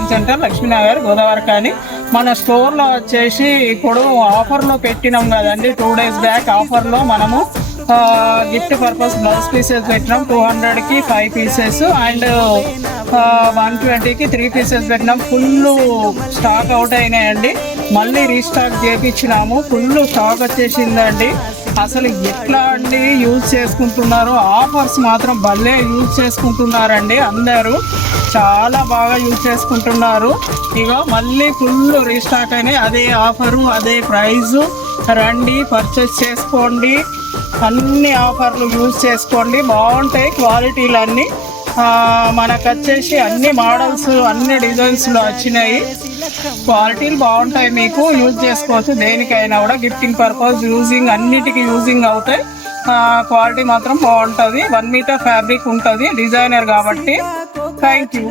Shopping centre Lakshmi Nagar Godavari. కానీ మన స్టోర్లో వచ్చేసి ఇప్పుడు ఆఫర్లో పెట్టినాం కదండి, 2 days బ్యాక్ ఆఫర్లో మనము గిఫ్ట్ పర్పస్ బ్లౌజ్ పీసెస్ పెట్టినాం. 200కి 5 పీసెస్ అండ్ 120కి 3 పీసెస్ పెట్టినాం. ఫుల్ స్టాక్ అవుట్ అయినాయండి. మళ్ళీ రీస్టాక్ చేయించినాము. ఫుల్ స్టాక్ వచ్చేసిందండి. అసలు ఎట్లా అండి యూజ్ చేసుకుంటున్నారు, ఆఫర్స్ మాత్రం భలే యూజ్ చేసుకుంటున్నారండి. అందరూ చాలా బాగా యూజ్ చేసుకుంటున్నారు. ఇగో మళ్ళీ ఫుల్ రీస్టాక్ అయినాయి. అదే ఆఫరు, అదే ప్రైజు. రండి పర్చేస్ చేసుకోండి, అన్ని ఆఫర్లు యూజ్ చేసుకోండి. బాగుంటాయి క్వాలిటీలన్నీ. మనకు వచ్చేసి అన్ని మోడల్స్ అన్ని డిజైన్స్లో వచ్చినాయి. క్వాలిటీలు బాగుంటాయి, మీకు యూజ్ చేసుకోవచ్చు. దేనికైనా కూడా గిఫ్టింగ్ పర్పస్ యూజింగ్ అన్నిటికీ యూజింగ్ అవుతాయి. క్వాలిటీ మాత్రం బాగుంటుంది. 1 మీటర్ ఫ్యాబ్రిక్ ఉంటుంది, డిజైనర్ కాబట్టి. Thank you.